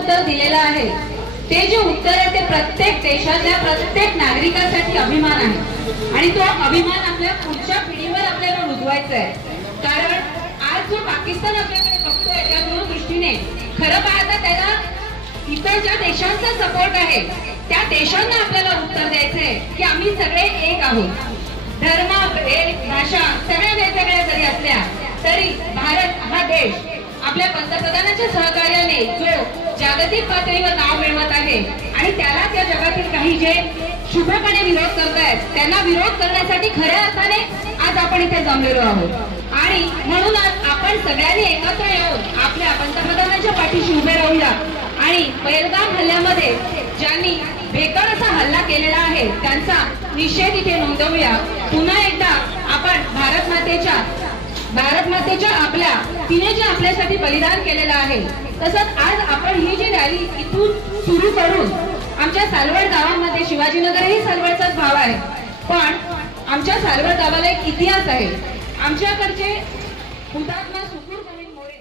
उत्तर दिलेलं आहे ते जे उत्तर आहे ते प्रत्येक देशातल्या प्रत्येक नागरिकासाठी अभिमान आहे आणि तो अभिमान आपल्या पुढच्या पिढीवर आपल्याला रुजवायचा आहे। कारण आज जो पाकिस्तान आपल्याकडे बघतोय त्या दूरदृष्टीने खरं पाहता त्याला इतर ज्या देशांचा सपोर्ट आहे त्या देशांना आपल्याला उत्तर द्यायचंय की आम्ही सगळे एक आहोत। धर्म, भाषा सगळ्या वेगवेगळ्या जरी असल्या तरी भारत हा देश आपल्या पंतप्रधानांच्या सहकार्याने जो जागतिक पातळीवर नाव मिळवत आहे आणि त्याला त्या जगातील काही जे शुभपणे विरोध करतायत त्यांना विरोध करण्यासाठी खऱ्या अर्थाने आज आपण इथे जमलेलो आहोत। आणि म्हणून आज आपण सगळ्यांनी एकत्र येऊन आपल्या पंतप्रधानांच्या पाठीशी उभे राहूया आणि पहलगाम हल्ल्यामध्ये ज्यांनी बेकार असा हल्ला केलेला आहे त्यांचा निषेध इथे नोंदवूया। पुन्हा एकदा आपण भारत मातेच्या आपल्या तिने जे आपल्यासाठी बलिदान केलेलं आहे तसंच आज आपण ही जी रॅली इथून सुरू करून आमच्या सालवड गावामध्ये शिवाजीनगर ही सालवडचाच भाग आहे पण आमच्या सालवड गावाला एक इतिहास आहे। आमच्याकडचे हुतात्मा सुखूर गोविंद मोरे